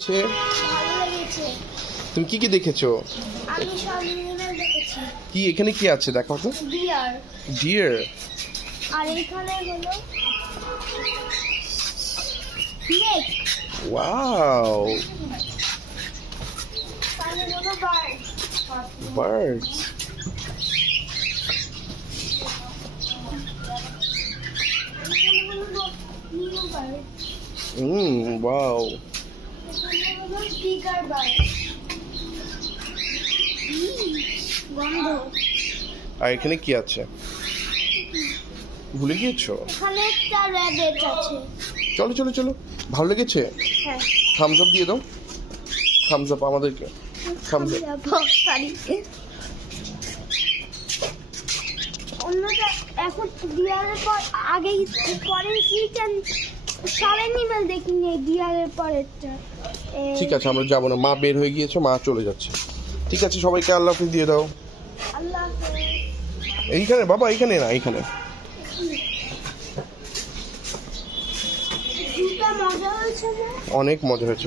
ভালো লেগেছে। তুমি কি কি দেখেছো? আমি সব এনিমেল দেখেছি। কি এখানে কি আছে দেখো তো? ডিয়ার। ডিয়ার। আর এখানে হলো স্নেক। ওয়াও, তাহলে হলো বার্ড। বার্ডস। এখানে হলো নিউ বার্ড। ওয়াও। এখানে হলো স্পিকার বার্ড। গন্ধ। আর এখানে কি আছে ভুলে গিয়েছো? এখানে একটা র‍্যাবিট আছে। চলো চলো চলো, ভালো লেগেছে? হ্যাঁ। থামস আপ দিয়ে দাও, থামস আপ আমাদেরকে, থামস আপ। সরি। অন্যটা এখন ডিয়ারের পর আগেই পরের সিজন সব এনিমেল দেখিনি, ডিয়ারের পরেরটা। ঠিক আছে, আমরা যাবো না, মা বের হয়ে গিয়েছে, মা চলে যাচ্ছে। ঠিক আছে, সবাইকে আল্লাহ হাফিজ দিয়ে দাও। আল্লাহ হাফেজ। এইখানে বাবা, এইখানে না, এইখানে। দুটা মজা হয়েছে না? অনেক মজা হয়েছে।